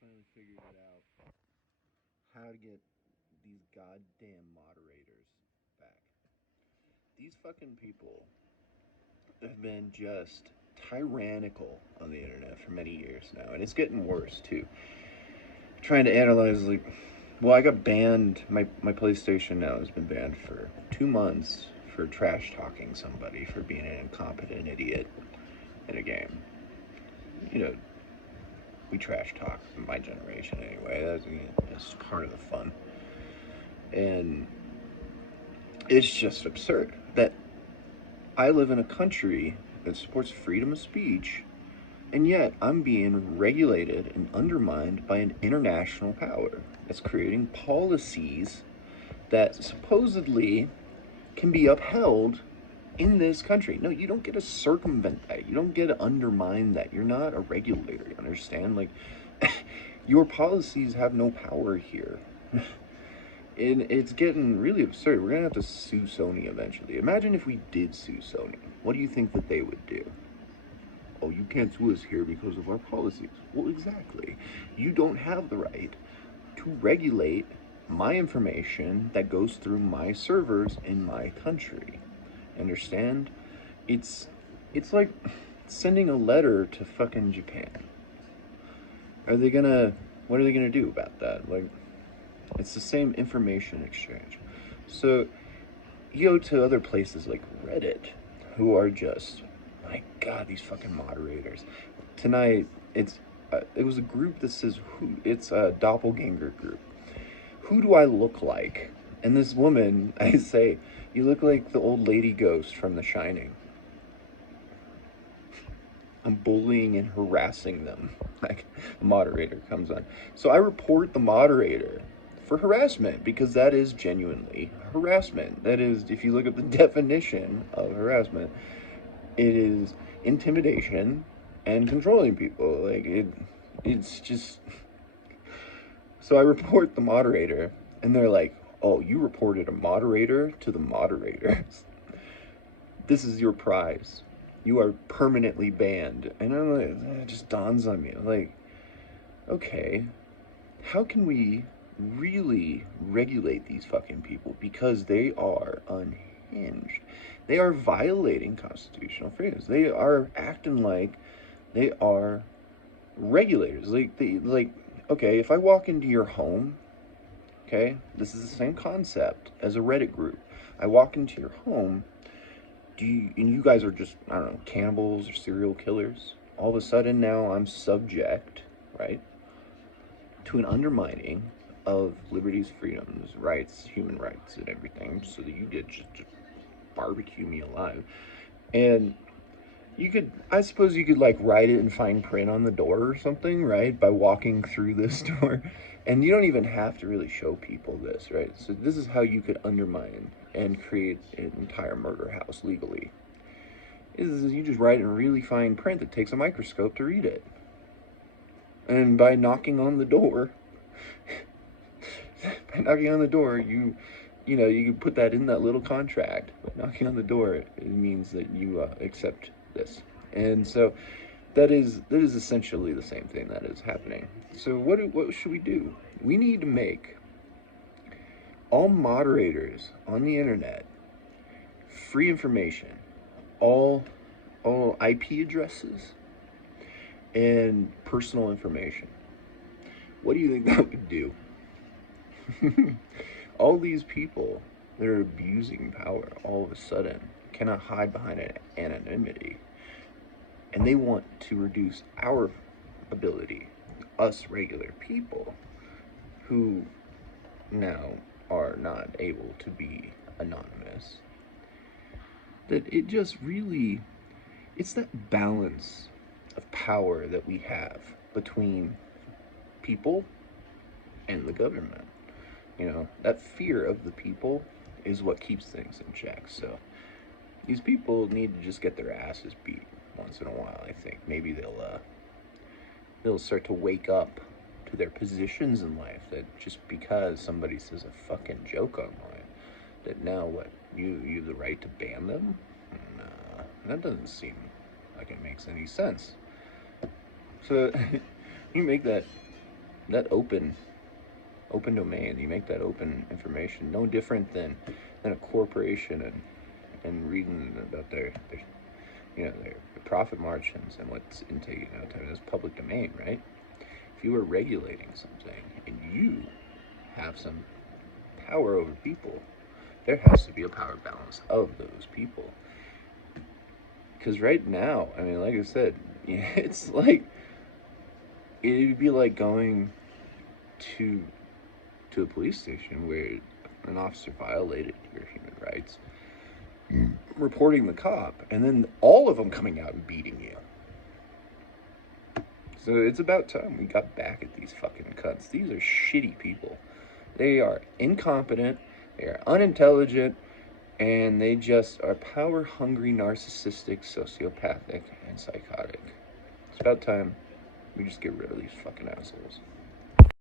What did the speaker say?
finally figured it out how to get these goddamn moderators back. These fucking people have been just tyrannical on the internet for many years now, and it's getting worse too. Trying to analyze, like, well, I got banned. My PlayStation now has been banned for 2 months for trash talking somebody for being an incompetent idiot in a game. You know, we trash talk in my generation anyway. That's part of the fun. And it's just absurd that I live in a country that supports freedom of speech, and yet I'm being regulated and undermined by an international power that's creating policies that supposedly can be upheld in this country. No, you don't get to circumvent that. You don't get to undermine that. You're not a regulator, you understand? Like, your policies have no power here. And it's getting really absurd. We're gonna have to sue Sony eventually. Imagine if we did sue Sony. What do you think that they would do? Oh, you can't sue us here because of our policies. Well, exactly. You don't have the right to regulate my information that goes through my servers in my country. Understand? It's like sending a letter to fucking Japan. What are they gonna do about that? Like, it's the same information exchange. So you go to other places like Reddit, who are just, my God, these fucking moderators. Tonight, it was a group that says it's a doppelganger group. Who do I look like? And this woman, I say, you look like the old lady ghost from The Shining. I'm bullying and harassing them. Like, the moderator comes on. So I report the moderator for harassment, because that is genuinely harassment. That is, if you look at the definition of harassment, it is intimidation and controlling people. Like, it's just. So I report the moderator, and they're like, oh, you reported a moderator to the moderators. This is your prize. You are permanently banned. And I'm like, it just dawns on me. I'm like, okay, how can we really regulate these fucking people? Because they are unhinged. They are violating constitutional freedoms. They are acting like they are regulators. Okay, if I walk into your home, okay, this is the same concept as a Reddit group. I walk into your home, and you guys are just, I don't know, cannibals or serial killers. All of a sudden now I'm subject, right, to an undermining of liberties, freedoms, rights, human rights, and everything, so that you get just barbecue me alive. And I suppose you could like write it in fine print on the door or something, right, by walking through this door. And you don't even have to really show people this, right? So this is how you could undermine and create an entire murder house legally. Is you just write in really fine print that takes a microscope to read it. And by knocking on the door, you know, you can put that in that little contract. By knocking on the door, it means that you accept this. And so that is essentially the same thing that is happening. So what should we do? We need to make all moderators on the internet free information, all IP addresses and personal information. What do you think that would do? All these people that are abusing power all of a sudden cannot hide behind an anonymity, and they want to reduce our ability, us regular people who now are not able to be anonymous. That it just really, it's that balance of power that we have between people and the government. You know, that fear of the people is what keeps things in check. So these people need to just get their asses beat once in a while. I think maybe they'll start to wake up to their positions in life, that just because somebody says a fucking joke online, that now what, you have the right to ban them? Nah, that doesn't seem like it makes any sense. So you make that that open domain. You make that open information, no different than a corporation and reading about their profit margins and what's taken out as public domain, right? If you are regulating something and you have some power over people, there has to be a power balance of those people. Because right now, I mean, like I said, it's like it'd be like going to a police station where an officer violated your human rights, reporting the cop, and then all of them coming out and beating you. So it's about time we got back at these fucking cunts. These are shitty people. They are incompetent, they are unintelligent, and they just are power-hungry, narcissistic, sociopathic, and psychotic. It's about time we just get rid of these fucking assholes.